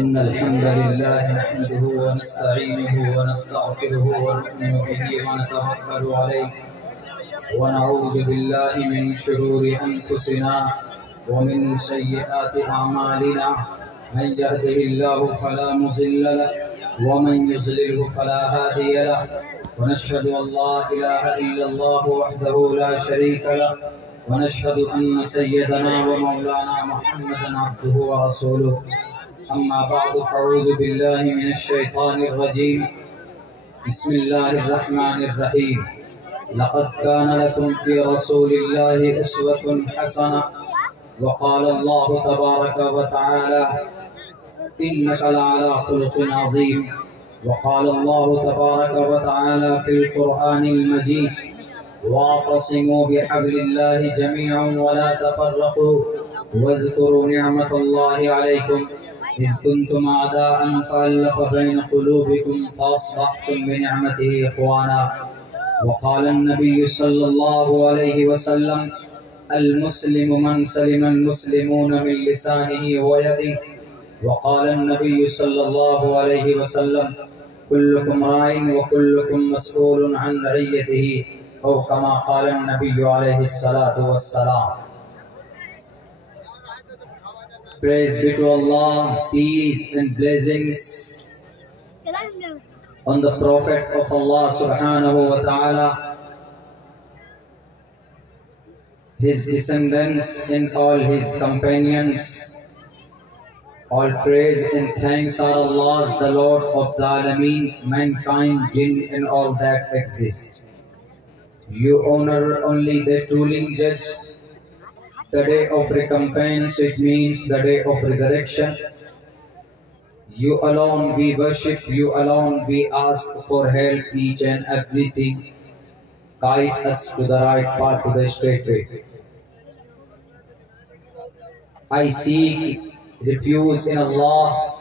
إن الحمد لله نحمده ونستعينه ونستغفره ونؤمن به ونتوكل عليه ونعوذ بالله من شرور أنفسنا ومن سيئات أعمالنا من يهده الله فلا مضل له ومن يضلله فلا هادي له ونشهد أن لا إله إلا الله وحده لا شريك له ونشهد أن سيدنا ومولانا محمدا عبده ورسوله أما بعد فأعوذ بالله من الشيطان الرجيم بسم الله الرحمن الرحيم لقد كان لكم في رسول الله أسوة حسنة وقال الله تبارك وتعالى إنك لعلى خلق عظيم وقال الله تبارك وتعالى في القرآن المجيد واعتصموا بحبل الله جميعا ولا تفرقوا واذكروا نعمة الله عليكم إذ كنتم أعداء فألف بين قلوبكم فأصبحتم بنعمته إخوانا وقال النبي صلى الله عليه وسلم المسلم من سلم المسلمون من لسانه ويده وقال النبي صلى الله عليه وسلم كلكم راع وكلكم مسؤول عن رعيته أو كما قال النبي عليه الصلاة والسلام. Praise be to Allah, peace and blessings on the Prophet of Allah subhanahu wa ta'ala, his descendants and all his companions. All praise and thanks are Allah's, the Lord of the Alameen, mankind, jinn and all that exist. You honor only the ruling judge, the day of recompense, which means the day of resurrection. You alone we worship, you alone we ask for help, each and everything. Guide us to the right path, to the straight way. I seek refuge in Allah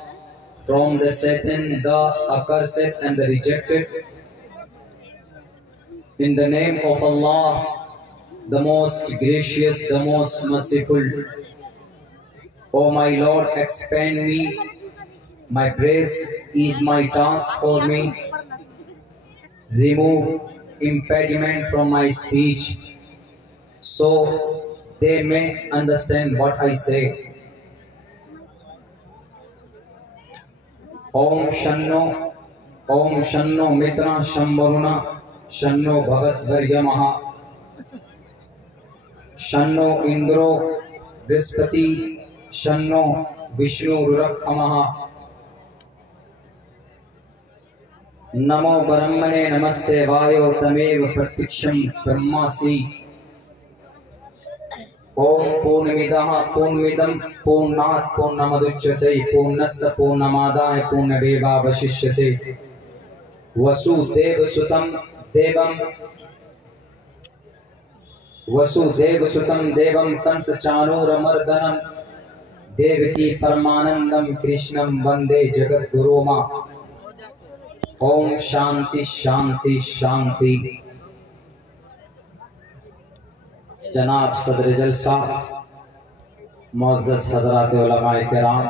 from the Satan, the accursed and the rejected. In the name of Allah, the most gracious, the most merciful. O my Lord, expand me. My praise is my task for me. Remove impediment from my speech, so they may understand what I say. Om Shanno Mitra Shambaruna Shanno Bhagat Varyamaha Shanno Indro Brihaspati Shanno Vishnu Rurakamaha Namo Brahmane Namaste Vayo Tamev Pratiksham Brahmasi. Om Purnamidaha Purnamidam Purnat Purnamaduchyate Purnassa Purnamadaya Purnameva Vashishyate Vasudev Sutam Devam Kansa Chanura Mardanam Devaki Paramanandam Krishnam Vande Jagat Guruma. Om Shanti Shanti Shanti. جناب صدر جلسہ، معزز حضرات علماء کرام،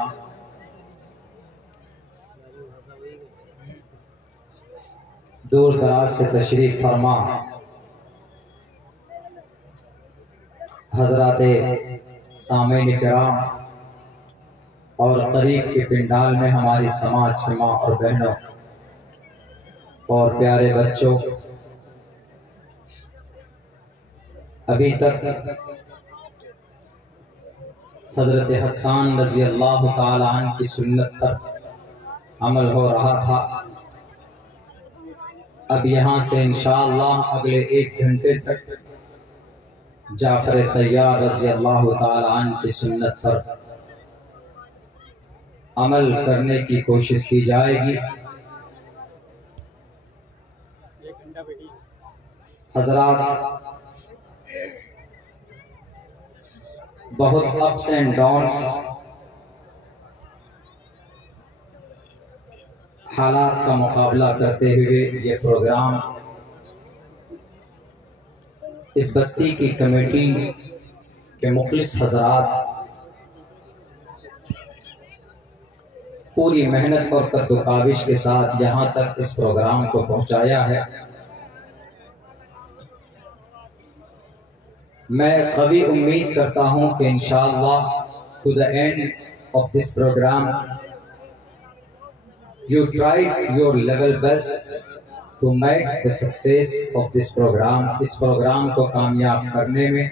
دور دراز سے تشریف فرما حضرات سامعین کرام اور قریب کے پنڈال میں ہماری سماج کی ماں اور بہنوں اور پیارے بچوں، ابھی تک حضرت حسان رضی اللہ تعالی عنہ کی سنت پر عمل ہو رہا تھا. اب یہاں سے انشاءاللہ اگلے 1 گھنٹے تک جعفر طیار رضی اللہ تعالی عنہ کی سنت پر عمل کرنے کی کوشش کی جائے گی. حضرات، بہت اپس اینڈ ڈاؤنس حالات کا مقابلہ کرتے ہوئے یہ پروگرام اس بستی کی کمیٹی کے مخلص حضرات پوری محنت اور قد و کاوش کے ساتھ یہاں تک اس پروگرام کو پہنچایا ہے۔ میں قوی امید کرتا ہوں کہ انشاءاللہ to the end of this program you tried your level best to make the success of this program۔ اس پروگرام کو کامیاب کرنے میں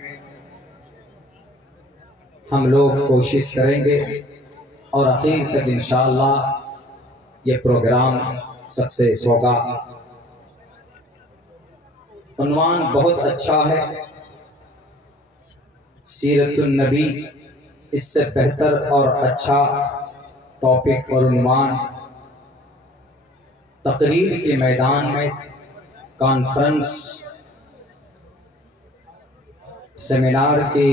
ہم لوگ کوشش کریں گے اور آخر تک انشاءاللہ یہ پروگرام سکسیس ہوگا۔ عنوان بہت اچھا ہے، سیرت النبی۔ اس سے بہتر اور اچھا ٹاپک اور عنوان تقریر کے میدان میں، کانفرنس، سیمینار کی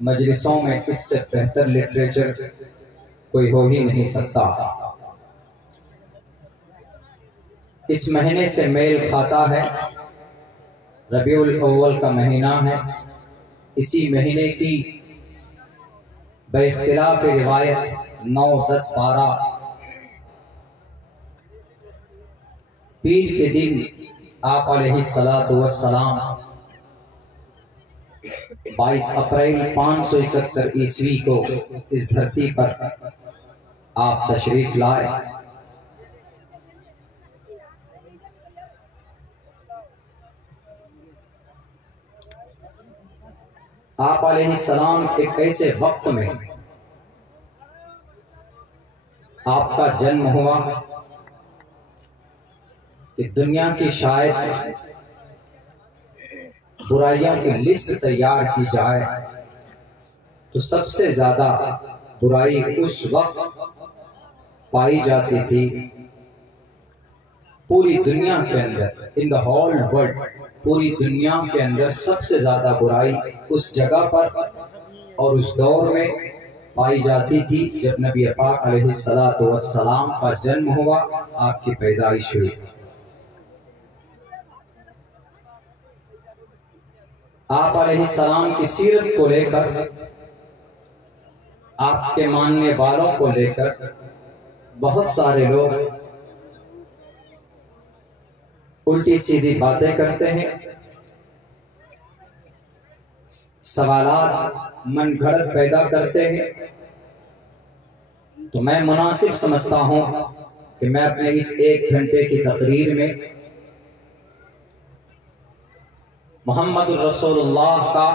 مجلسوں میں اس سے بہتر لٹریچر کوئی ہو ہی نہیں سکتا۔ اس مہینے سے میل کھاتا ہے، ربیع الاول کا مہینہ ہے۔ اسی مہینے کی بے اختلاف روایت 9، 10، 12 پیر کے دن آپ علیہ السلام 22 اپریل 571 عیسوی کو اس دھرتی پر آپ تشریف لائے۔ آپ علیہ السلام ایک ایسے وقت میں آپ کا جنم ہوا کہ دنیا کی شاید برائیوں کی لسٹ تیار کی جائے تو سب سے زیادہ برائی اس وقت پائی جاتی تھی پوری دنیا کے اندر، ان دا ہول ورلڈ، پوری دنیا کے اندر سب سے زیادہ برائی اس جگہ پر اور اس دور میں پائی جاتی تھی جب نبی پاک علیہ السلام کا جنم ہوا، آپ کی پیدائش ہوئی۔ آپ علیہ السلام کی سیرت کو لے کر، آپ کے ماننے والوں کو لے کر بہت سارے لوگ الٹی سیدھی باتیں کرتے ہیں، سوالات من گھڑت پیدا کرتے ہیں۔ تو میں مناسب سمجھتا ہوں کہ میں اپنے اس 1 گھنٹے کی تقریر میں محمد الرسول اللہ کا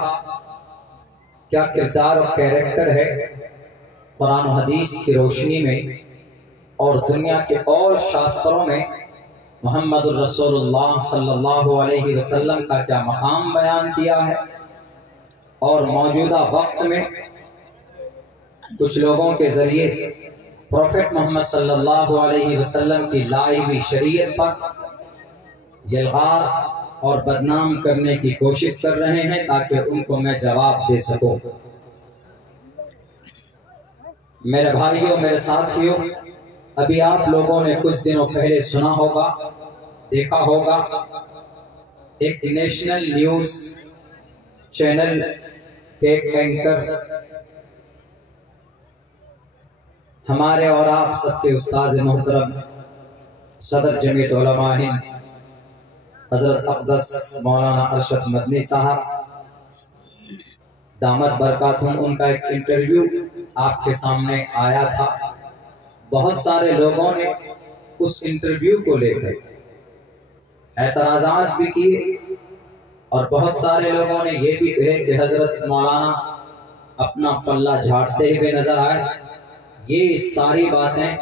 کیا کردار اور کیریکٹر ہے قرآن و حدیث کی روشنی میں، اور دنیا کے اور شاستروں میں محمد الرسول اللہ صلی اللہ علیہ وسلم کا کیا مقام بیان کیا ہے، اور موجودہ وقت میں کچھ لوگوں کے ذریعے پروفیٹ محمد صلی اللہ علیہ وسلم کی لائی ہوئی شریعت پر یلغار اور بدنام کرنے کی کوشش کر رہے ہیں تاکہ ان کو میں جواب دے سکوں۔ میرے بھائیوں، میرے ساتھیوں، ابھی آپ لوگوں نے کچھ دنوں پہلے سنا ہوگا، دیکھا ہوگا، ایک نیشنل نیوز چینل کے ایک اینکر، ہمارے اور آپ سب کے استاد محترم صدر جمعیت علماء ہند حضرت اقدس مولانا ارشد مدنی صاحب دامت برکاتہم، ان کا ایک انٹرویو آپ کے سامنے آیا تھا۔ بہت سارے لوگوں نے اس انٹرویو کو لے کر اعتراضات بھی کیے، اور بہت سارے لوگوں نے یہ بھی کہے کہ حضرت مولانا اپنا پلہ جھاڑتے ہوئے نظر آئے۔ یہ ساری باتیں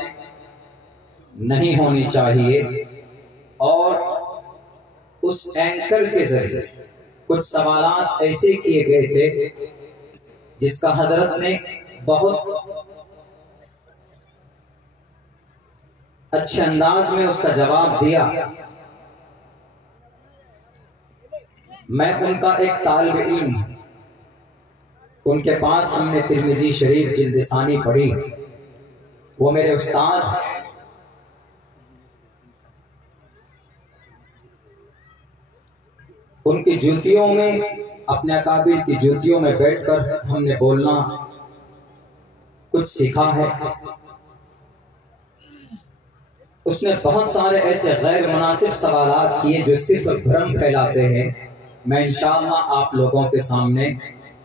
نہیں ہونی چاہیے، اور اس اینکر کے ذریعے کچھ سوالات ایسے کیے گئے تھے جس کا حضرت نے بہت اچھے انداز میں اس کا جواب دیا۔ میں ان کا ایک طالب علم، ان کے پاس ہم نے ترمذی شریف جلد ثانی پڑھی، وہ میرے استاذ ہیں۔ ان کی جوتیوں میں، اپنے اکابر کی جوتیوں میں بیٹھ کر ہم نے بولنا کچھ سیکھا ہے۔ اس نے بہت سارے ایسے غیر مناسب سوالات کیے جو صرف بھرم پھیلاتے ہیں. میں انشاءاللہ آپ لوگوں کے سامنے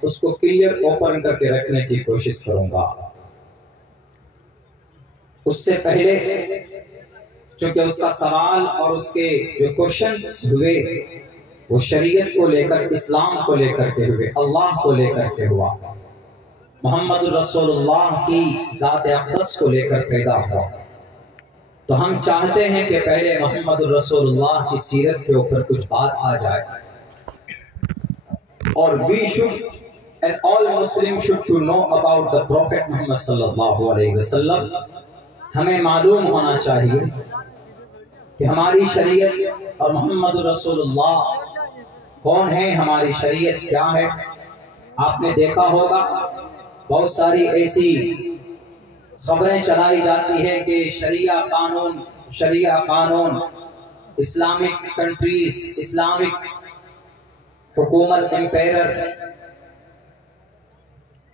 اس کو کلیئر اوپن کر کے رکھنے کی کوشش کروں گا. اس سے پہلے چونکہ اس کا سوال اور اس کے جو کوشچنز ہوئے وہ شریعت کو لے کر، اسلام کو لے کر کے ہوئے، اللہ کو لے کر کے ہوا، محمد الرسول اللہ کی ذات اقدس کو لے کر پیدا ہوا. تو ہم چاہتے ہیں کہ پہلے محمد الرسول اللہ کی سیرت کے اوپر کچھ بات آ جائے. اور we should and all Muslims should to know about the Prophet محمد صلی اللہ علیہ وسلم. ہمیں معلوم ہونا چاہیے کہ ہماری شریعت اور محمد الرسول اللہ کون ہے، ہماری شریعت کیا ہے. آپ نے دیکھا ہوگا بہت ساری ایسی خبریں چلائی جاتی ہے کہ شریعہ قانون اسلامک کنٹریز، اسلامک حکومت، امپیرر،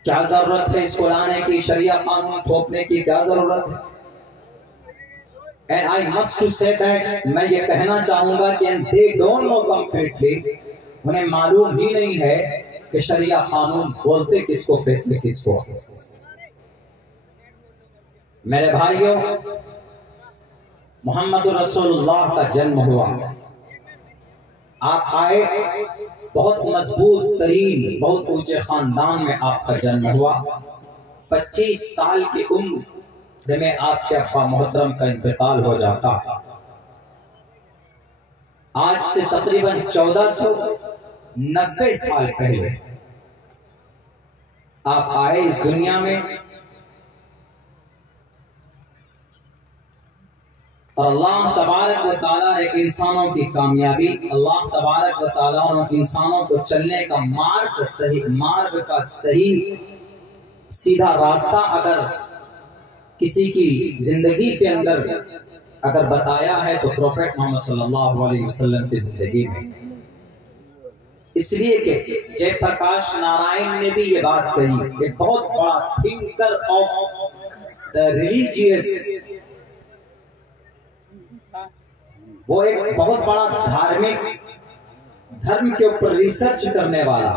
کیا ضرورت ہے اس کو لانے کی، شریعہ قانون تھوپنے کی کیا ضرورت ہے. And I must to say that میں یہ کہنا چاہوں گا کہ they don't know completely، انہیں معلوم ہی نہیں ہے کہ شریعہ قانون بولتے کس کو، کہتے کس کو. میرے بھائیوں، محمد رسول اللہ کا جنم ہوا، آپ آئے، بہت مضبوط ترین، بہت اونچے خاندان میں آپ کا جنم ہوا. 25 سال کی عمر میں آپ کے ابا محترم کا انتقال ہو جاتا. آج سے تقریباً 1490 سال پہلے آپ آئے اس دنیا میں، اور اللہ تبارک و تعالیٰ نے انسانوں کی کامیابی، اللہ تبارک و تعالیٰ نے انسانوں کو چلنے کا مارگ کا صحیح سیدھا راستہ اگر کسی کی زندگی کے اندر اگر بتایا ہے تو پروفیٹ محمد صلی اللہ علیہ وسلم کی زندگی میں. اس لیے کہ جے پرکاش نارائن نے بھی یہ بات کہی کہ بہت بڑا تھنکر آف دا ریلیجیس، وہ ایک بہت بڑا دھرم کے اوپر ریسرچ کرنے والا،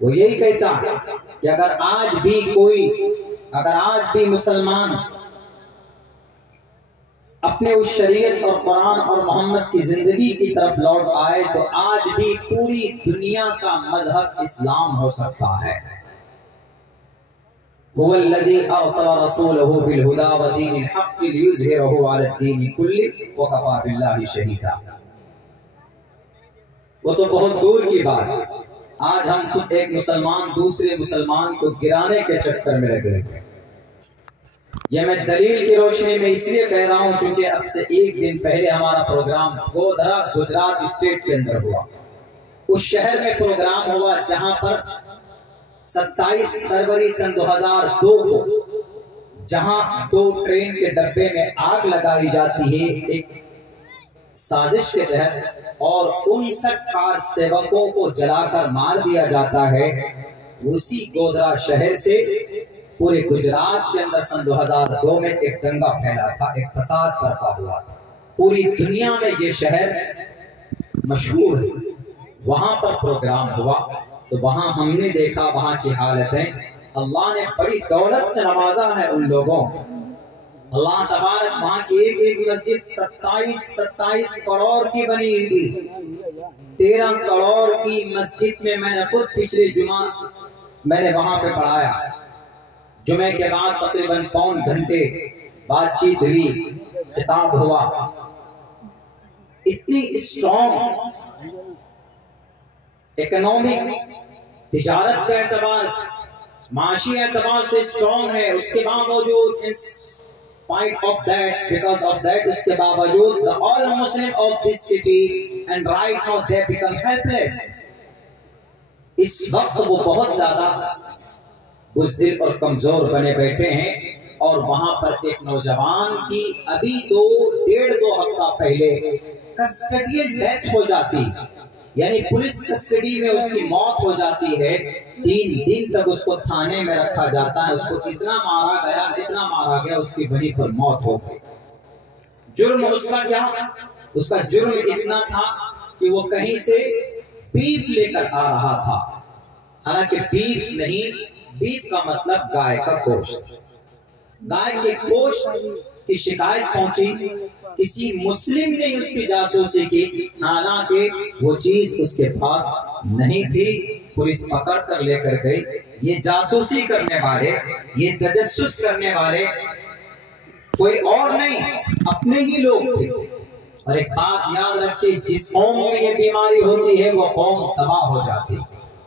وہ یہی کہتا کہ اگر آج بھی مسلمان اپنے اس شریعت اور قرآن اور محمد کی زندگی کی طرف لوٹ آئے تو آج بھی پوری دنیا کا مذہب اسلام ہو سکتا ہے. هو الذي ارسل رسوله بالهدى ودين الحق ليظهره على الدين كله وكفى بالله شهيدا. وہ تو بہت دور کی بات ہے. آج ہم خود ایک مسلمان دوسرے مسلمان کو گرانے کے چکر میں لگے ہیں. یہ میں دلیل کی روشنی میں اس لیے کہہ رہا ہوں چونکہ اب سے ایک دن پہلے ہمارا پروگرام گودھرا گجرات اسٹیٹ کے اندر ہوا. اس شہر میں پروگرام ہوا جہاں پر 27 فروری سن 2002 کو جہاں 2 ٹرین کے ڈبے میں آگ لگائی جاتی ہے ایک سازش کے تحت، اور 59 کار سیوکوں کو جلا کر مار دیا جاتا ہے. اسی گودھرا شہر سے پورے گجرات کے اندر سن 2002 میں ایک دنگا پھیلا تھا، ایک فساد برپا ہوا تھا. پوری دنیا میں یہ شہر مشہور ہے. وہاں پر پروگرام ہوا تو وہاں ہم نے دیکھا وہاں کی حالتیں. اللہ نے بڑی دولت سے نوازا ہے ان لوگوں. اللہ تبارک وہاں کی ایک مسجد 27 کروڑ کی بنی ہوئی. 13 کروڑ کی مسجد میں میں نے خود پچھلے جمعہ میں نے وہاں پہ پڑھایا. جمعے کے بعد تقریباً پون گھنٹے بات چیت ہوئی، خطاب ہوا. اتنی اسٹرانگ اکنامک، تجارت کا اعتبار، معاشی اعتبار سے اسٹرانگ ہے. اس کے باوجود اس کے باوجود the all Muslims of this city and right now they become helpless. اس وقت وہ بہت زیادہ بزدل اور کمزور بنے بیٹھے ہیں. اور وہاں پر ایک نوجوان کی ابھی 1.5-2 ہفتہ پہلے کسٹڈیل ڈیتھ ہو جاتی، یعنی پولیس کسٹڈی میں اس کی موت ہو جاتی ہے. 3 دن تک اس کو تھانے میں رکھا جاتا ہے. اس کو اتنا مارا گیا اس کی وہیں پر موت ہو گئی. جرم اس کا کیا؟ اس کا جرم اتنا تھا کہ وہ کہیں سے بیف لے کر آ رہا تھا، حالانکہ بیف نہیں، بیف کا مطلب گائے کا گوشت۔ گائے کے گوشت کی شکایت پہنچی، کسی مسلم نے اس کی جاسوسی کی، حالانکہ وہ چیز اس کے پاس نہیں تھی۔ پولیس پکڑ کر لے کر گئی۔ یہ جاسوسی کرنے والے، یہ تجسس کرنے والے کوئی اور نہیں، اپنے ہی لوگ تھے۔ اور ایک بات یاد رکھیے، جس قوم میں یہ بیماری ہوتی ہے وہ قوم تباہ ہو جاتی،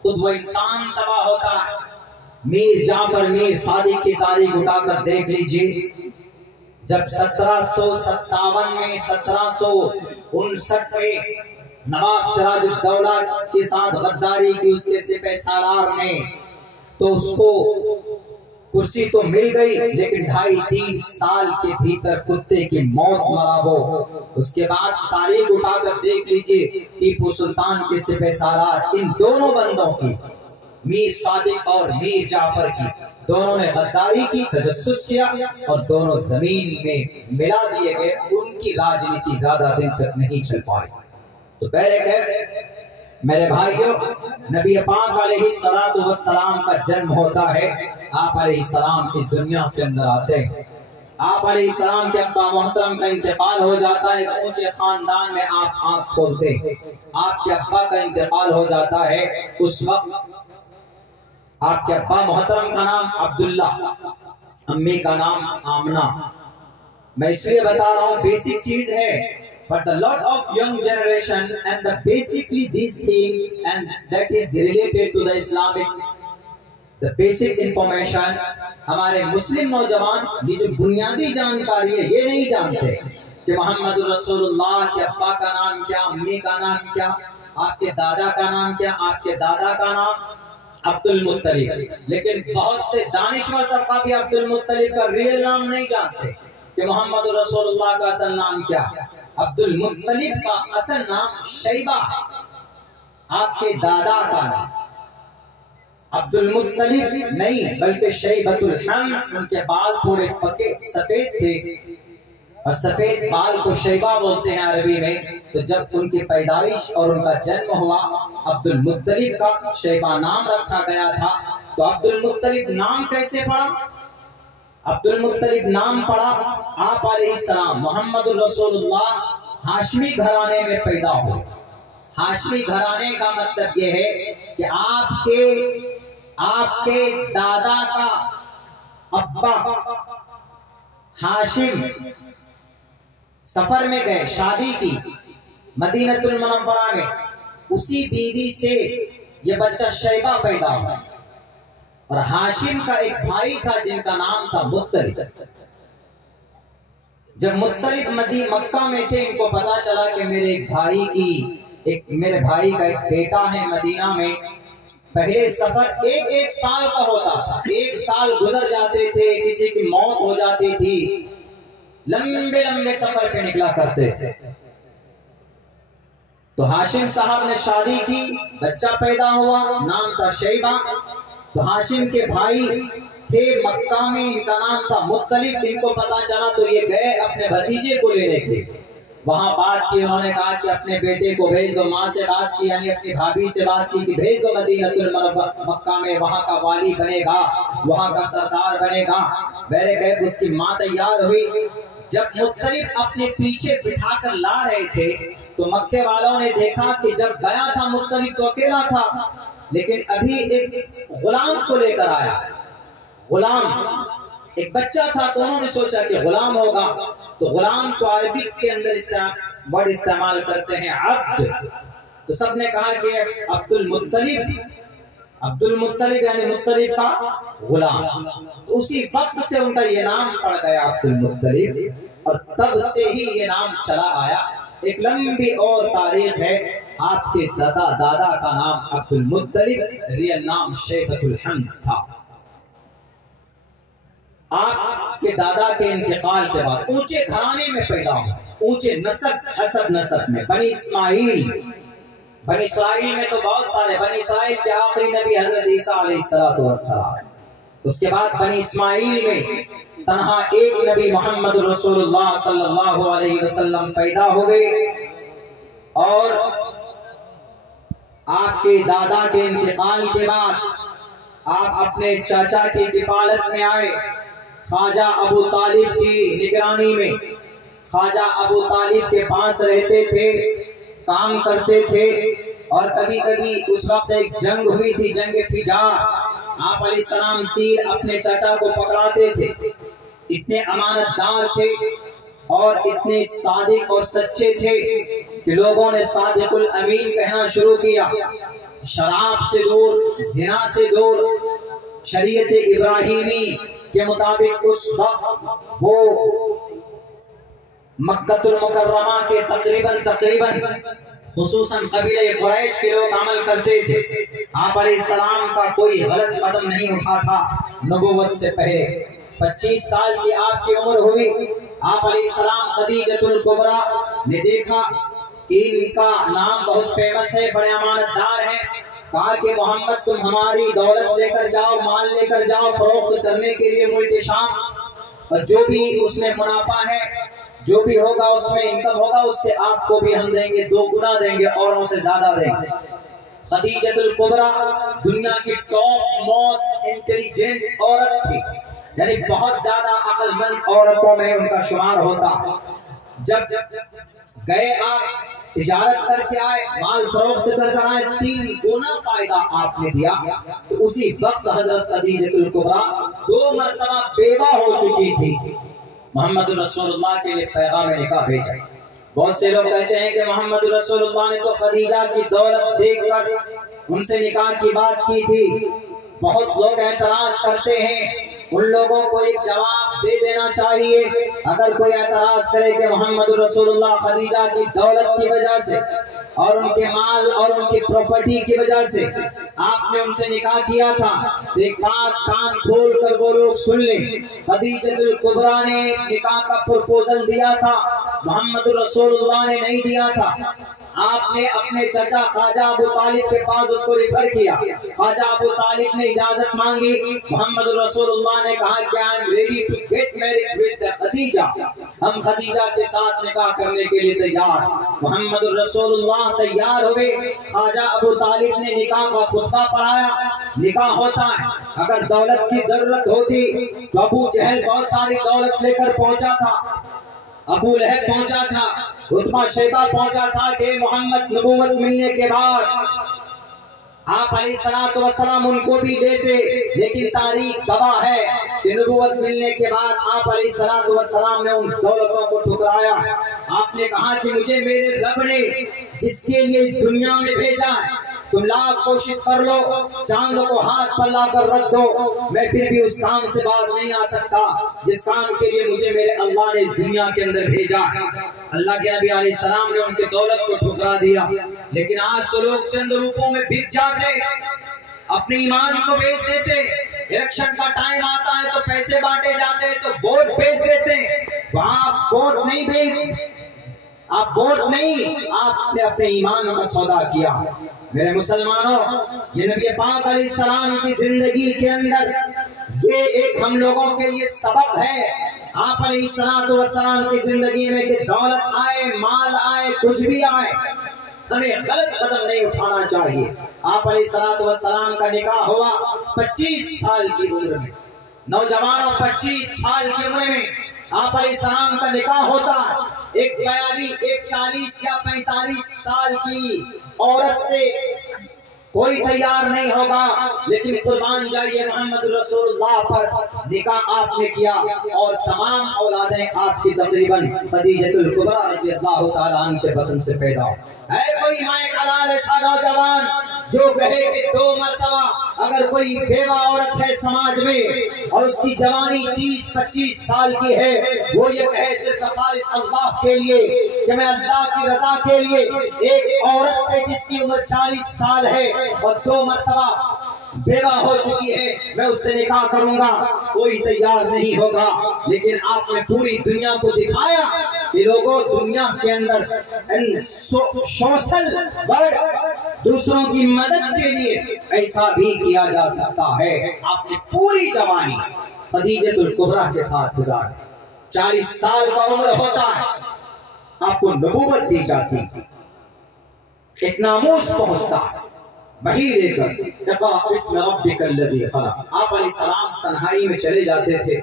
خود وہ انسان تباہ ہوتا ہے۔ میر جعفر میر صادق کی تاریخ اٹھا کر دیکھ لیجئے، جب 1757 میں 1759 میں نواب سراج الدولہ کے ساتھ غداری کی اس کے سپہ سالار نے، تو اس کو کرسی تو مل گئی، لیکن 2.5-3 سال کے بھیتر کتے کی موت مرا وہ۔ اس کے بعد تاریخ اٹھا کر دیکھ لیجئے، ٹیپو سلطان کے سپہ سالار، ان دونوں بندوں کی، میر صادق اور میر جعفر کی، دونوں نے غداری کی، تجسس کیا، اور دونوں زمین میں ملا دیے گئے۔ ان کی راجنیتی زیادہ دن تک نہیں چل پائی۔ تو میرے بھائیوں، نبی پاک علیہ السلام کا جنم ہوتا ہے، آپ علیہ السلام اس دنیا کے اندر آتے ہیں، آپ علیہ السلام کے ابا محترم کا انتقال ہو جاتا ہے، اونچے خاندان میں آپ آنکھ کھولتے ہیں، آپ کے ابا کا انتقال ہو جاتا ہے۔ اس وقت آپ کے ابا محترم کا نام عبداللہ، امی کا نام آمنہ۔ میں اس لیے بتا رہا ہوں، بیسک چیز ہے، but the lot of young generation and the basically these things and that is related to the Islamic, the basic information، ہمارے مسلم نوجوان یہ جو بنیادی جانکاری ہے یہ نہیں جانتے کہ محمد رسول اللہ کے ابا کا نام کیا، امی کا نام کیا، آپ کے دادا کا نام کیا، آپ کے دادا کا نام عبد المطلب۔ لیکن بہت سے دانشور طبقہ بھی عبد المطلب کا ریئل نام نہیں جانتے کہ محمد رسول اللہ کا اصل نام کیا۔ عبد المطلب کا اصل نام شیبہ، آپ کے دادا کا نام عبد المطلب نہیں بلکہ شیبۃ الحمد۔ ان کے بال تھوڑے پکے سفید تھے، اور سفید بال کو شیبہ بولتے ہیں عربی میں۔ تو جب ان کی پیدائش اور ان کا جنم ہوا، عبد المطلب کا شیبہ نام رکھا گیا تھا۔ تو عبد المطلب نام کیسے پڑا؟ عبد المطلب نام پڑا، آپ علیہ السلام محمد رسول اللہ ہاشمی گھرانے میں پیدا ہوئے۔ ہاشمی گھرانے کا مطلب یہ ہے کہ آپ کے دادا کا ابا ہاشم سفر میں گئے، شادی کی مدینہ المنورہ میں، اسی بیوی سے یہ بچہ شیبہ پیدا ہوا۔ اور ہاشم کا ایک بھائی تھا جن کا نام تھا مطلب۔ جب مطلب مکہ میں تھے، ان کو پتا چلا کہ میرے بھائی کا ایک بیٹا ہے مدینہ میں۔ پہلے سفر ایک سال کا ہوتا تھا، 1 سال گزر جاتے تھے، کسی کی موت ہو جاتی تھی، لمبے لمبے سفر پہ نکلا کرتے تھے۔ تو ہاشم صاحب نے شادی کی، بچہ پیدا ہوا، نام تھا شیبہ۔ تو ہاشم کے بھائی تھے مکہ میں، ان کا نام تھا مطلب۔ ان کو پتا چلا تو یہ گئے اپنے بھتیجے کو لینے کے، وہاں بات کی، انہوں نے کہا کہ اپنے بیٹے کو بھیج دو۔ ماں سے بات کی، یعنی اپنی بھابھی سے بات کی کہ بھیج دو مدینہ المنورہ، مکہ میں وہاں کا والی بنے گا، وہاں کا سردار بنے گا۔ بہرکیف اس کی ماں تیار ہوئی۔ جب مطلب اپنے پیچھے بٹھا کر لا رہے تھے تو مکے والوں نے دیکھا کہ جب گیا تھا مطلب تو اکیلا تھا، لیکن ابھی ایک غلام کو لے کر آیا۔ غلام ایک بچہ تھا، تو انہوں نے سوچا کہ غلام ہوگا، تو غلام کو عربی کے اندر ورڈ استعمال کرتے ہیں عبد۔ تو سب نے کہا کہ عبد المطلب یعنی مطلب کا غلام۔ تو اسی وقت سے ان کا یہ نام پڑ گیا عبد المطلب، اور تب سے ہی یہ نام چلا آیا۔ ایک لمبی اور تاریخ ہے۔ آپ کے دادا کا نام عبد المطلب، ریئل نام شیبۃ الحمد تھا۔ آپ کے دادا کے انتقال کے بعد اونچے گھرانے میں پیدا ہوئے، اونچے حسب نسب میں، بنی اسرائیل میں تو بہت سارے، بنی اسرائیل کے آخری نبی حضرت عیسیٰ علیہ السلام، اس کے بعد بنی اسماعیل میں تنہا ایک نبی محمد رسول اللہ صلی اللہ علیہ وسلم پیدا ہوئے، اور آپ کے دادا کے انتقال کے بعد آپ اپنے چاچا کی کفالت میں آئے، خواجہ ابو طالب کی نگرانی میں۔ خواجہ ابو طالب کے پاس رہتے تھے، کام کرتے تھے، اور کبھی کبھی اس وقت ایک جنگ ہوئی تھی، جنگ فجار۔ آپ علیہ السلام تیر اپنے چاچا کو پکڑاتے تھے۔ اتنے امانت دار تھے اور اتنے صادق اور سچے تھے کہ لوگوں نے صادق الامین کہنا شروع کیا۔ شراب سے دور، زنا سے دور، شریعت ابراہیمی کے مطابق اس وقت وہ مکہ المکرمہ کے تقریباً خصوصاً قبیلہ قریش کے لوگ عمل کرتے تھے۔ آپ علیہ السلام کا کوئی غلط قدم نہیں اٹھا تھا نبوت سے پہلے۔ 25 سال کی آپ کی عمر ہوئی، آپ علیہ السلام خدیجۃ الکبریٰ نے دیکھا کہ ان کا نام بہت فیمس ہے، بڑے امانت دار ہیں۔ کہا کہ محمد تم ہماری دولت لے کر جاؤ، مال لے کر جاؤ فروخت کرنے کے لیے ملک شام، اور جو بھی اس میں منافع ہے، جو بھی ہوگا اس میں انکم ہوگا، اس سے آپ کو بھی ہم دیں گے، 2 گنا دیں گے، اوروں سے زیادہ دیں گے۔ خدیجۃ الکبریٰ دنیا کی ٹاپ موسٹ انٹیلیجنٹ عورت تھی، یعنی بہت زیادہ عقل مند عورتوں میں ان کا شمار ہوتا۔ جب گئے آپ تجارت کر کے آئے، مال فروخت کر کر آئے، 3 گنا فائدہ آپ نے دیا، تو اسی وقت حضرت خدیجۃ الکبریٰ 2 مرتبہ بیوہ ہو چکی تھی۔ محمد رسول اللہ کے لیے پیغام نکاح بھیجا۔ بہت سے لوگ کہتے ہیں کہ محمد رسول اللہ نے تو خدیجہ کی دولت دیکھ کر ان سے نکاح کی بات کی تھی۔ بہت لوگ اعتراض کرتے ہیں، ان لوگوں کو ایک جواب دے دینا چاہیے۔ اگر کوئی اعتراض کرے کہ محمد رسول اللہ خدیجہ کی دولت کی وجہ سے اور ان کے مال اور ان کی پراپرٹی کی وجہ سے آپ نے ان سے نکاح کیا تھا، تو ایک بات کان کھول کر وہ لوگ سن لیں، خدیجۃ الکبریٰ نے نکاح کا پروپوزل دیا تھا، محمد رسول اللہ نے نہیں دیا تھا۔ آپ نے اپنے چچا خواجہ ابو طالب کے پاس اس کو ریفر کیا، خواجہ ابو طالب نے اجازت مانگی، محمد رسول اللہ نے کہا کہ I am ready to get married with Khadija, ہم خدیجہ کے ساتھ نکاح کرنے کے لیے تیار۔ محمد رسول اللہ تیار ہوئے، خواجہ ابو طالب نے نکاح کا خطبہ پڑھایا، نکاح ہوتا ہے۔ اگر دولت کی ضرورت ہوتی تو ابو جہل بہت ساری دولت لے کر پہنچا تھا، ابو لہب پہنچا تھا، عتبہ شیبہ پہنچا تھا کہ محمد نبوت ملنے کے بعد آپ علیہ السلام ان کو بھی لیتے، لیکن تاریخ گواہ ہے کہ نبوت ملنے کے بعد آپ علیہ السلام نے ان دولتوں کو ٹھکرایا۔ آپ نے کہا کہ مجھے میرے رب نے جس کے لیے اس دنیا میں بھیجا ہے، تم لاکھ کوشش کر لو، چاند کو ہاتھ پر لا کر رکھ دو، میں پھر بھی اس کام سے باز نہیں آ سکتا جس کام کے لیے مجھے میرے اللہ نے اس دنیا کے اندر بھیجا۔ اللہ کے نبی علیہ السلام نے ان کی دولت کو ٹھکرا دیا۔ لیکن آج تو لوگ چند روپوں میں بک جاتے، اپنے ایمان کو بیچ دیتے، الیکشن کا ٹائم آتا ہے تو پیسے بانٹے جاتے ہیں تو ووٹ بیچ دیتے۔ وہاں ووٹ نہیں، آپ نے اپنے ایمان کا سودا کیا۔ میرے مسلمانوں، یہ نبی پاک علیہ السلام کی زندگی کے اندر یہ ایک ہم لوگوں کے لیے سبق ہے۔ آپ علیہ السلام کی زندگی میں کہ دولت آئے، مال آئے، کچھ بھی آئے، ہمیں غلط قدم نہیں اٹھانا چاہیے۔ آپ علیہ السلام کا نکاح ہوا 25 سال کی عمر میں۔ نوجوانوں 25 سال کی عمر میں آپ علیہ السلام کا نکاح ہوتا ہے۔ ایک 40 یا 45 سال کی عورت سے کوئی تیار نہیں ہوگا، لیکن قربان جائیے محمد رسول اللہ پر نکاح آپ نے کیا، اور تمام اولادیں آپ کی تقریباً خدیجۃ الکبریٰ رضی اللہ تعالیٰ عنہ کے بدن سے پیدا ہو۔ ہے کوئی مائے حلال ایسا نوجوان جو کہے کہ 2 مرتبہ اگر کوئی بیوہ عورت ہے سماج میں اور اس کی جوانی 30-25 سال کی ہے، وہ یہ کہے صرف خالص اللہ کے لیے کہ میں اللہ کی رضا کے لیے ایک عورت سے جس کی عمر 40 سال ہے اور 2 مرتبہ بیوہ ہو چکی ہے میں اس سے نکاح کروں گا، کوئی تیار نہیں ہوگا۔ لیکن آپ نے پوری دنیا کو دکھایا کہ لوگوں دنیا کے اندر سوشل ورک دوسروں کی مدد کے لیے ایسا بھی کیا جا سکتا ہے۔ آپ نے پوری جوانی خدیجہ الکبریٰ کے ساتھ گزار، 40 سال کا عمر ہوتا ہے، آپ کو نبوت دی جاتی، ایک ناموس پہنچتا ہے وحی لے کر، اقرأ بسم ربک الذی خلق۔ آپ علیہ السلام تنہائی میں چلے جاتے تھے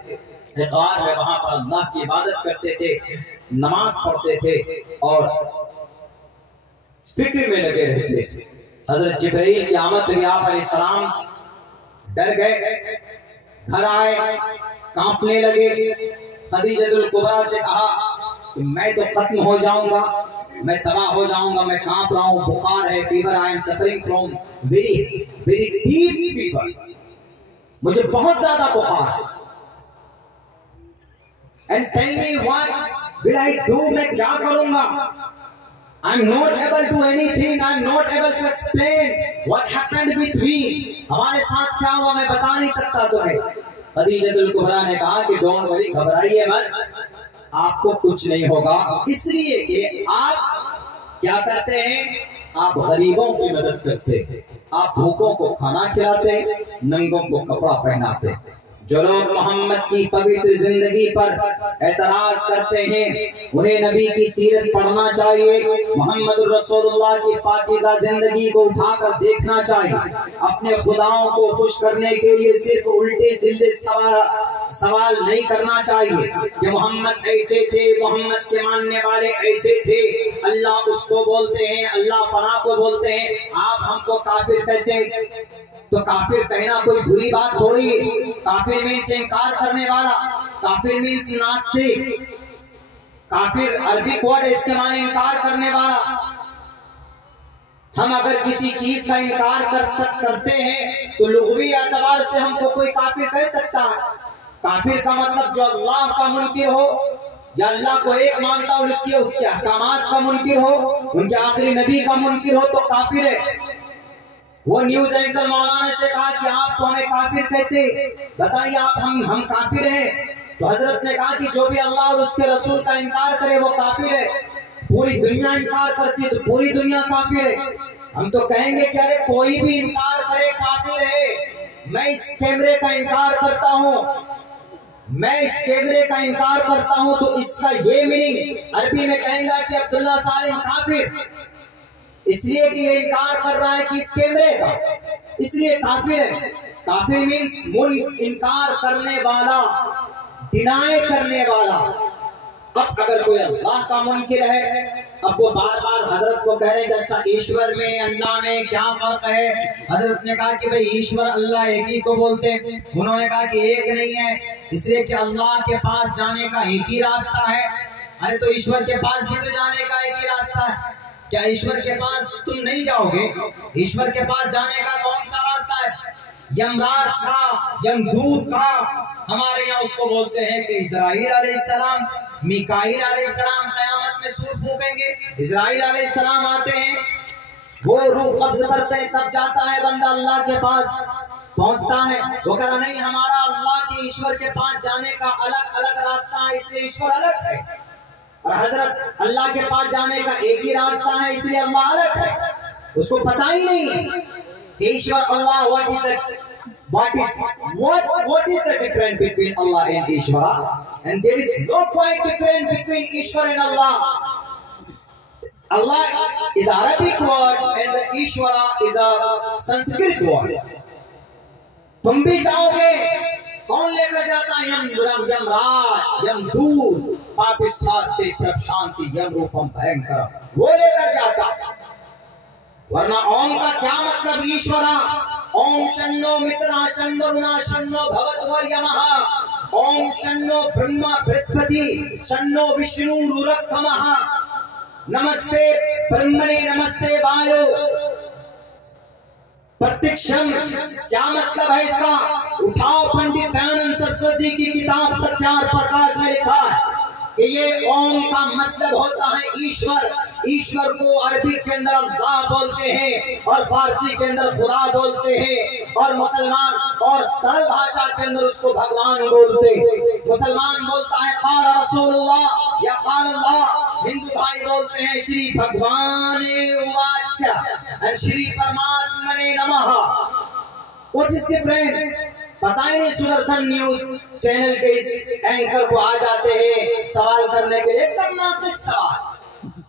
غار میں، وہاں پر اللہ کی عبادت کرتے تھے، نماز پڑھتے تھے اور فکر میں لگے رہتے تھے۔ حضرت جبرائیل کی آمد ہوئی، آپ علیہ السلام ڈر گئے، گھر آئے، کانپنے لگے۔ خدیجہ الکبریٰ سے کہا کہ میں تو ختم ہو جاؤں گا، میں تباہ ہو جاؤں گا، میں کانپ رہا ہوں، بخار ہے، fever, I am suffering from very deep fever, مجھے بہت زیادہ بخار ہے۔ And tell me what will I do؟ میں کیا کروں گا؟ I'm not able to do anything. I'm not able to explain what happened with me. ہمارے ساتھ کیا ہوا میں بتا نہیں سکتا تمہیں۔ خدیجہ الکبریٰ نے کہا کہ ڈونٹ وری، گھبرائیے مت، آپ کو کچھ نہیں ہوگا، اس لیے کہ آپ کیا کرتے ہیں، آپ غریبوں کی مدد کرتے، آپ بھوکوں کو کھانا کھلاتے، ننگوں کو کپڑا پہناتے۔ جو لوگ محمد کی پوتر زندگی پر اعتراض کرتے ہیں انہیں نبی کی سیرت پڑھنا چاہیے، محمد الرسول اللہ کی پاکیزہ زندگی کو اٹھا کر دیکھنا چاہیے۔ اپنے خداؤں کو خوش کرنے کے لیے صرف الٹے سیدھے سوال نہیں کرنا چاہیے کہ محمد ایسے تھے، محمد کے ماننے والے ایسے تھے، اللہ اس کو بولتے ہیں، اللہ فلاں کو بولتے ہیں، آپ ہم کو کافر کہتے ہیں۔ تو کافر کہنا کوئی بری بات تھوڑی ہے۔ کافر مینس انکار کرنے والا، کافر مینس ناستک، کافر عربی ورڈ ہے، اس کے معنی انکار کرنے والا۔ ہم اگر کسی چیز کا انکار کرتے ہیں تو لغوی اعتبار سے ہم کو کوئی کافر کہہ سکتا ہے۔ کافر کا مطلب جو اللہ کا منکر ہو یا اللہ کو ایک مانتا اور اس کے احکامات کا منکر ہو، ان کے آخری نبی کا منکر ہو تو کافر ہے۔ وہ نیوز اینکر مولانا سے کہا کہ آپ تو ہمیں کافر کہتے، بتائیے آپ ہم کافر ہیں؟ تو حضرت نے کہا کہ جو بھی اللہ اور اس کے رسول کا انکار کرے وہ کافر ہے۔ پوری دنیا انکار کرتی ہے تو پوری دنیا کافر ہے۔ ہم تو کہیں گے کہ ارے کوئی بھی انکار کرے کافر ہے۔ میں اس کیمرے کا انکار کرتا ہوں، میں اس کیمرے کا انکار کرتا ہوں تو اس کا یہ میننگ عربی میں کہیں گا کہ عبداللہ سالم کافر، اس لیے کہ یہ انکار کر رہا ہے کہ اس کیمرے کا، اس لیے کافر ہے۔ کافر مینس انکار کرنے والا، ڈینائی کرنے والا۔ اب اگر کوئی اللہ کا منکر ہے، اب وہ بار بار حضرت کو کہہ رہے کہ اچھا ایشور میں اللہ میں کیا فرق ہے؟ حضرت نے کہا کہ بھئی ایشور اللہ ایک ہی کو بولتے ہیں۔ انہوں نے کہا کہ ایک نہیں ہے، اس لیے کہ اللہ کے پاس جانے کا ایک ہی راستہ ہے۔ ارے تو ایشور کے پاس بھی تو جانے کا ایک ہی راستہ ہے، کیا ایشور کے پاس تم نہیں جاؤ گے؟ ایشور کے پاس جانے کا کون سا راستہ ہے؟ یمراج کا، یمدود کا، ہمارے یہاں اس کو بولتے ہیں کہ اسرائیل علیہ السلام، میکائیل علیہ السلام قیامت میں سور پھونکیں گے۔ اسرائیل علیہ السلام آتے ہیں، وہ روح قبض کرتے ہیں، تب جاتا ہے بندہ اللہ کے پاس پہنچتا ہے۔ وہ کہہ رہا نہیں، ہمارا اللہ کے ایشور کے پاس جانے کا الگ الگ راستہ ہے، اس لیے ایشور الگ ہے، اور حضرت اللہ کے پاس جانے کا ایک ہی راستہ ہے، اس لیے اللہ الگ ہے۔ اس کو پتہ ہی نہیں ہے ایشور اللہ what is the difference between Allah and Ishvara? And there is no point difference between Ishvara and Allah. Allah is an Arabic word and the Ishvara is a Sanskrit word. تم بھی جاؤ گے، کون لے کر جاتا ہے؟ یمراج، یمدود، پاپستھاستے پرشانتی یم روپم بھینکرم، وہ لے کر جاتا ہے۔ ورنہ اوم کا کیا مطلب؟ ایشورا، اوم شنو مترا شنو رنا شنو بھوت وریمہا، اوم شنو برہما برہسپتی شنو وشنو رورکھمہا، نمستے برہمنی نمستے وایو پرتکشم۔ کیا مطلب ہے اس کا؟ اٹھاؤ پنڈت دیانند سرسوتی کی کتاب ستیار پرکاش میں لکھا ہے کہ یہ اوم کا مطلب ہوتا ہے ایشور. ایشور کو عربی کے اندر اللہ بولتے ہیں اور فارسی کے اندر خدا بولتے ہیں اور مسلمان اور سرل بھاشا کے اندر اس کو بھگوان بولتے ہیں. مسلمان بولتا ہے قال رسول اللہ یا قال اللہ. ہندو بھائی بولتے ہیں شری بھگوان واچا شری پرماتمنے نمہ. What is different؟ پتہ ہی نہیں. سدرشن نیوز چینل کے اس اینکر کو آ جاتے ہیں سوال کرنے کے لیے، ایک دم ناقص سوال،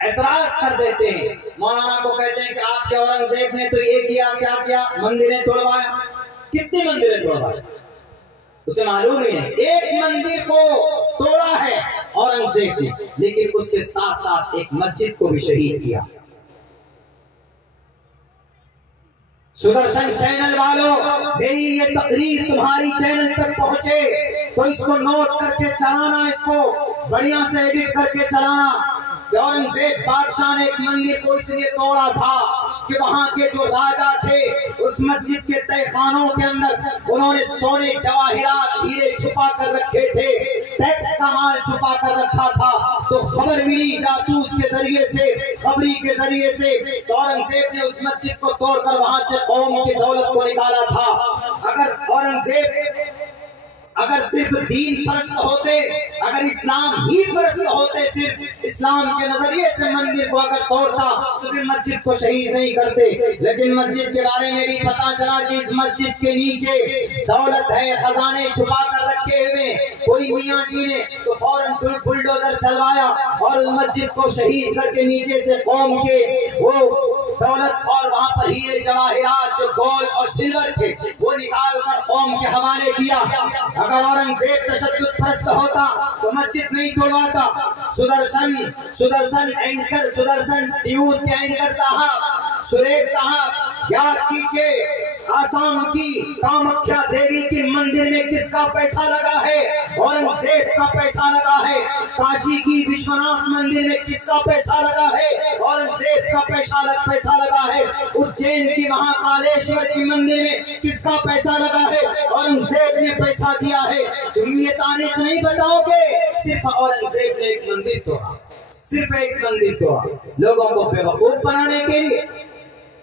اعتراض کر دیتے ہیں. مولانا کو کہتے ہیں کہ آپ کے اورنگزیب نے تو یہ کیا، کیا کیا؟ مندریں توڑوایا. کتنی مندریں توڑوائی اسے معلوم ہی ہے. ایک مندر کو توڑا ہے اورنگزیب نے، لیکن اس کے ساتھ ساتھ ایک مسجد کو بھی شہید کیا. سدرشن چینل والوں، میری یہ تقریر تمہاری چینل تک پہنچے تو اس کو نوٹ کر کے چلانا، اس کو بڑھیا سے ایڈٹ کر کے چلانا. اورنگزیب بادشاہ نے ایک مندر کو اس لیے توڑا تھا کہ وہاں کے جو راجا تھے اس مسجد کے تہہ خانوں کے اندر انہوں نے سونے جواہرات ہیرے چھپا کر رکھے تھے، ٹیکس کا مال چھپا کر رکھا تھا. تو خبر ملی جاسوس کے ذریعے سے، خبری کے ذریعے سے، اورنگزیب نے اس مسجد کو توڑ کر وہاں سے قوم کی دولت کو نکالا تھا. اگر اورنگزیب اگر صرف دین پرست ہوتے، اگر اسلام ہی پرست ہوتے، صرف اسلام کے نظریے سے مندر کو اگر توڑتا تو پھر مسجد کو شہید نہیں کرتے. لیکن مسجد کے بارے میں بھی پتا چلا کہ اس مسجد کے نیچے دولت ہے، خزانے چھپا کر رکھے ہوئے. کوئی میاں جی نے تو فوراً بلڈوزر چلوایا اور اس مسجد کو شہید کر کے نیچے سے قوم کے وہ دولت اور وہاں پر ہیرے جواہرات جو گولڈ اور سلور تھے وہ نکال کر قوم کے حوالے کیا. اگر اورنگزیب تشدد پرست ہوتا تو مسجد نہیں توڑواتا. سدرشن اینکر، سدرشن نیوز کے اینکر صاحب، سریش صاحب، یاد کیجئے آسام کی کامکھیا دیوی کی مندر میں کس کا پیسہ لگا ہے؟ اورنگزیب کا پیسہ لگا ہے. کاشی کی وشوناتھ مندر میں کس کا پیسہ لگا ہے؟ اورنگزیب کا پیسہ لگا ہے. اجین کی مہاکالیشور کی مندر میں کس کا پیسہ لگا ہے؟ اورنگزیب نے پیسہ دیا ہے. تم یہ تاریخ نہیں بتاؤ گے. صرف اورنگزیب نے ایک مندر توڑا، صرف ایک مندر توڑا لوگوں کو بیوقوف بنانے کے لیے.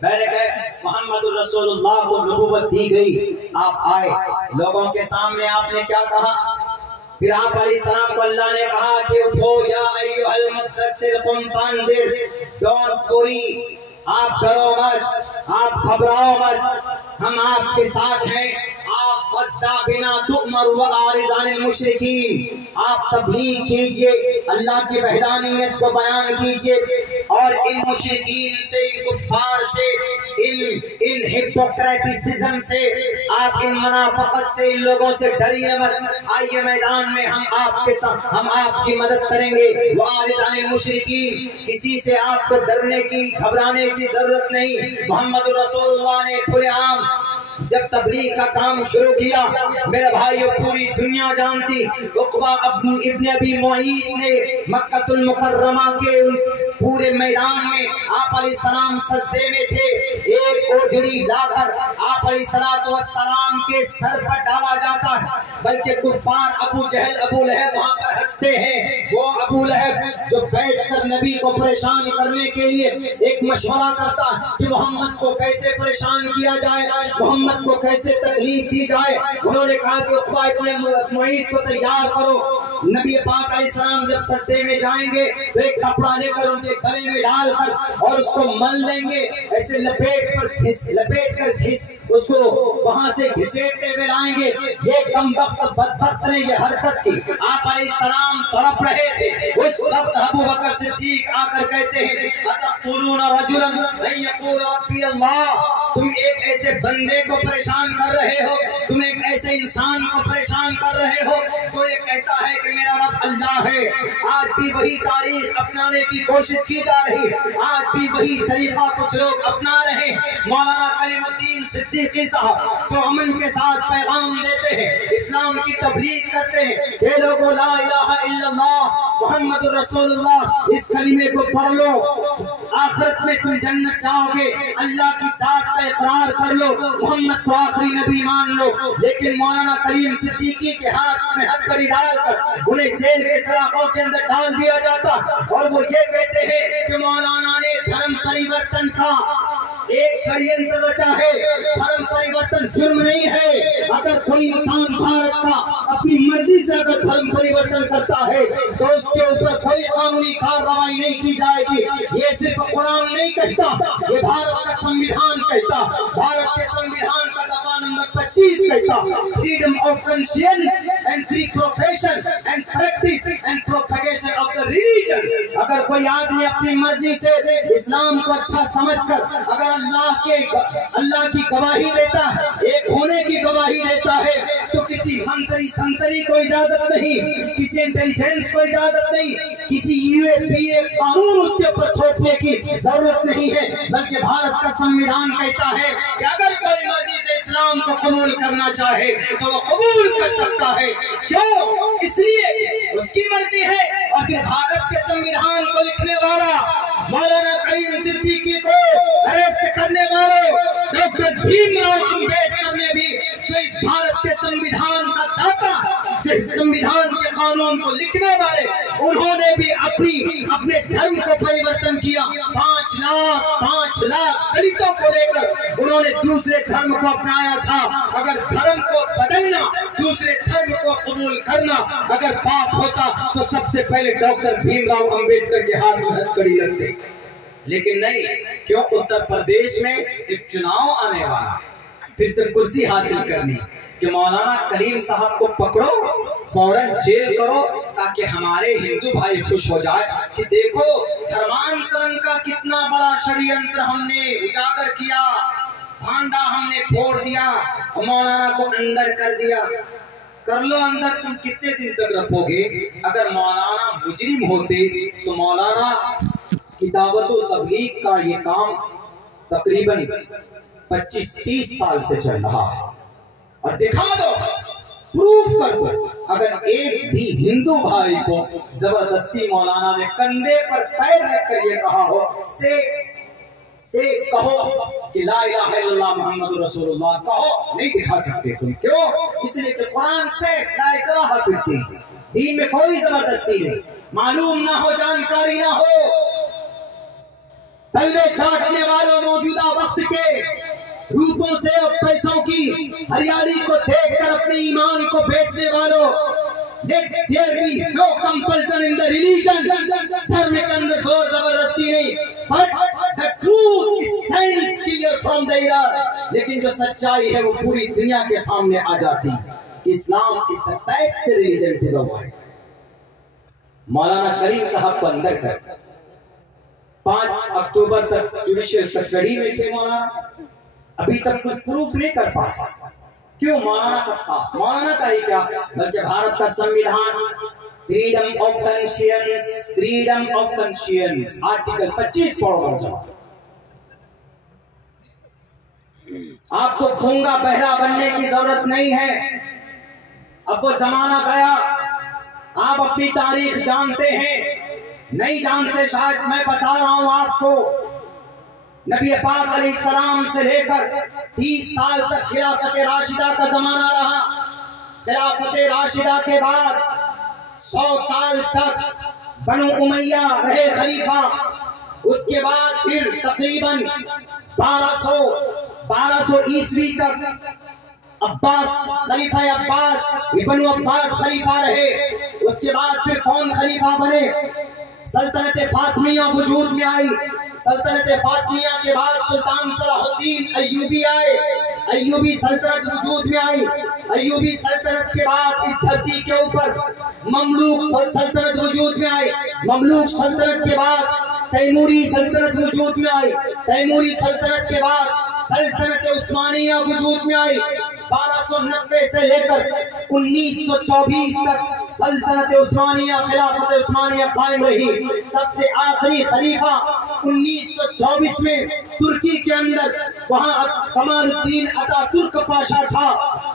میں نے کہا محمد الرسول اللہ کو نبوت دی گئی، آپ آئے لوگوں کے سامنے آپ نے کیا کہا؟ پھر آپ علیہ السلام کو اللہ نے کہا کہ اٹھو یا ایھا المدثر قم فانذر. ڈونٹ وری، آپ ڈرو مت، آپ گھبراؤ مت، ہم آپ کے ساتھ ہیں. آپ وَاسْتَعْ بِنَا تُؤْمَرُ وَأَعْرِضْ عَنِ الْمُشْرِكِينَ. آپ تبلیغ کیجئے، اللہ کی وحدانیت کو بیان کیجئے اور ان مشرکین سے، ان کفار سے، ان ہپوکریٹسزم سے، آپ ان منافقت سے، ان لوگوں سے ڈریے مت. آئیے میدان میں ہم آپ کے ساتھ، ہم آپ کی مدد کریں گے. وَأَعْرِضْ عَنِ الْمُشْرِكِينَ. کسی سے آپ کو ڈرنے کی، گھبرانے کی ضرورت نہیں. محمد رسول اللہ نے کھلے عام جب تبلیغ کا کام شروع کیا، میرے بھائیو پوری دنیا جانتی، عقبہ ابن ابی معیط نے مکہ المکرمہ کے اس پورے میدان میں آپ علیہ السلام سجدے میں تھے. ایک اوجڑی لا کر آپ علیہ السلام کے سر پر ڈالا جاتا ہے، بلکہ کفار ابو جہل، ابو لہب وہاں پر ہنستے ہیں. وہ ابو لہب جو بیٹھ کر نبی کو پریشان کرنے کے لیے ایک مشورہ کرتا ہے کہ محمد کو کیسے پریشان کیا جائے، محمد کو کیسے تکلیف دی جائے. انہوں نے کہا کہ عقبہ ابن معیط کو تیار کرو. نبی پاک علیہ السلام جب سجدے میں جائیں گے تو ایک کپڑا لے کر ان کے گلے میں ڈال کر اور اس کو مل دیں گے، ایسے لپیٹ کر اس کو وہاں سے گھسیٹتے ہوئے لائیں گے. یہ کم وقت بدبخت نے یہ حرکت کی. آپ علیہ السلام تڑپ رہے تھے. اس وقت ابو بکر صدیق آ کر کہتے ہیں اتقتلون رجلا ان یقول ربی اللہ. تم ایک ایسے بندے کو پریشان کر رہے ہو، تم ایک ایسے انسان کو پریشان کر رہے ہو جو یہ کہتا ہے کہ میرا رب اللہ ہے. آج بھی وہی تاریخ اپنانے کی کوشش کی جا رہی، آج بھی وہی طریقہ کچھ لوگ اپنا رہے. مولانا کلیم الدین صدیقی صاحب جو امن کے ساتھ پیغام دیتے ہیں، اسلام کی تبلیغ کرتے ہیں، یہ لوگوں لا الہ الا اللہ محمد الرسول اللہ اس کلمے کو پڑھ لو. آخرت میں تم جنت جاؤ گے، اللہ کی ذات کا اقرار کر لو، محمد کو آخری نبی مان لو۔ لیکن مولانا کریم صدیقی کے ہاتھ میں ہتھکڑی ڈال کر انہیں جیل کے سلاخوں کے اندر ڈال دیا جاتا، اور وہ یہ کہتے ہیں کہ مولانا نے دھرم پریورتن کا ایک شریعت رچا ہے۔ دھرم پریورتن جرم نہیں ہے، اگر کوئی انسان بھارت کا اپنی مرضی سے اگر دھرم پریورتن کرتا ہے تو اس کے اوپر کوئی قانونی کارروائی نہیں کی جائے گی۔ یہ صرف قرآن نہیں کہتا، یہ بھارت کا سنویدھان کہتا۔ بھارت کے سنویدھان کا دفعہ نمبر 25 کہتا، freedom of conscience and free profession and practice and propagation of the religion۔ اگر کوئی آدمی اپنی مرضی سے اسلام کو اچھا سمجھ کر اگر اللہ کی گواہی دیتا ہے، ایک ہونے کی گواہی دیتا ہے، تو کسی منتری سنتری کو اجازت نہیں، کسی انٹیلیجنس کو اجازت نہیں، کسی UAPA قانون اس کے اوپر تھوپنے کی ضرورت نہیں ہے، بلکہ بھارت کا سنویدھان کہتا ہے کہ اگر کوئی مرضی سے اسلام کو قبول کرنا چاہے تو وہ قبول کر سکتا ہے۔ کیوں؟ اس لیے اس کی مرضی ہے۔ اور پھر بھارت کے سنویدھان کو لکھنے والا مولانا کریم صدیقی کو اریسٹ کرنے والوں ڈاکٹر بھیم راؤ امبیڈکر نے بھی، جو اس بھارت کے سنویدھان کا داتا، جو اس سنویدھان کے قانون کو لکھنے والے، انہوں نے بھی اپنے دھرم کو پریورتن کیا۔ 5 لاکھ دلتوں کو لے کر انہوں نے دوسرے دھرم کو اپنایا تھا۔ اگر دھرم کو بدلنا، دوسرے دھرم کو قبول کرنا اگر پاپ ہوتا تو سب سے پہلے ڈاکٹر بھیم راؤ امبیڈکر کے ہاتھ میں ہتھکڑی لگتے، لیکن نہیں۔ کیوں؟ اتر پردیش میں ایک چناؤ آنے والا، پھر سے کرسی حاصل کرنی کہ مولانا کلیم صاحب کو پکڑو، فوراً جیل کرو، تاکہ ہمارے ہندو بھائی خوش ہو جائے کہ دیکھو دھرمانترن کا کتنا بڑا شڑینتر ہم نے اجاگر کیا، بھانڈا ہم نے پھوڑ دیا، مولانا کو اندر کر دیا۔ کر لو اندر، تم کتنے دن تک رکھو گے؟ اگر مولانا مجرم ہوتے تو مولانا کی دعوت و تبلیغ کا یہ کام تقریباً 25-30 سال سے چل رہا ہے، اور دکھا دو، پروف کر دو۔ اگر ایک بھی ہندو بھائی کو زبردستی مولانا نے کندھے پر پیر رکھ کر یہ کہا ہو سے کہو کہ لا الہ الا اللہ محمد رسول اللہ، کہو، نہیں دکھا سکتے تم۔ کیوں؟ اس لیے کہ قرآن سے لا اکراہ فی الدین، دین میں کوئی زبردستی نہیں، معلوم نہ ہو، جانکاری نہ ہو۔ تلوے چاٹنے والوں، موجودہ وقت کے روپوں سے اور پیسوں کی ہریالی کو دیکھ کر اپنے ایمان کو بیچنے والوں، let there be no compulsion in the religion، دھرم کے اندر زور زبردستی نہیں، but the truth stands clear from the error۔ لیکن جو سچائی ہے وہ پوری دنیا کے سامنے آ جاتی، اسلام is the best religion to the world۔ مولانا کریم صاحب کو اندر کر 5 اکتوبر تک جوڈیشل کسٹڈی میں تھے مولانا، ابھی تک کچھ پروف نہیں کر پایا۔ کیوں؟ مولانا کا ساتھ، مولانا کا ہی کیا بلکہ بھارت کا سنویدھان، freedom of conscience, freedom of conscience, article 25 پڑھو جاؤ۔ آپ کو گونگا بہرا بننے کی ضرورت نہیں ہے، اب وہ زمانہ گیا۔ آپ اپنی تاریخ جانتے ہیں، نہیں جانتے شاید، میں بتا رہا ہوں آپ کو۔ نبی پاک علیہ السلام سے لے کر 30 سال تک خلافت راشدہ کا زمانہ رہا۔ خلافت راشدہ کے بعد 100 سال تک بنو امیہ رہے خلیفہ، اس کے بعد پھر تقریباً 1200 عیسوی تک عباس، خلیفہ عباس، بنو عباس خلیفہ رہے۔ اس کے بعد پھر کون خلیفہ بنے؟ سلطنت فاطمیہ وجود میں آئی۔ سلطنت فاطمیہ کے بعد سلطان صلاح الدین ایوبی آئے، ایوبی سلطنت وجود میں آئی۔ ایوبی سلطنت کے بعد اس دھرتی کے اوپر مملوک سلطنت وجود میں آئی۔ مملوک سلطنت کے بعد تیموری سلطنت وجود میں آئی۔ تیموری سلطنت کے بعد سلطنت عثمانیہ وجود میں آئی۔ 1290 سے لے کر 1924 تک سلطنت عثمانیہ، خلافت عثمانیہ قائم رہی۔ سب سے آخری خلیفہ 1924 میں ترکی کے اندر وہاں کمال الدین اتاتürk پاشا تھا۔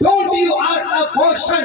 Don't you ask a question?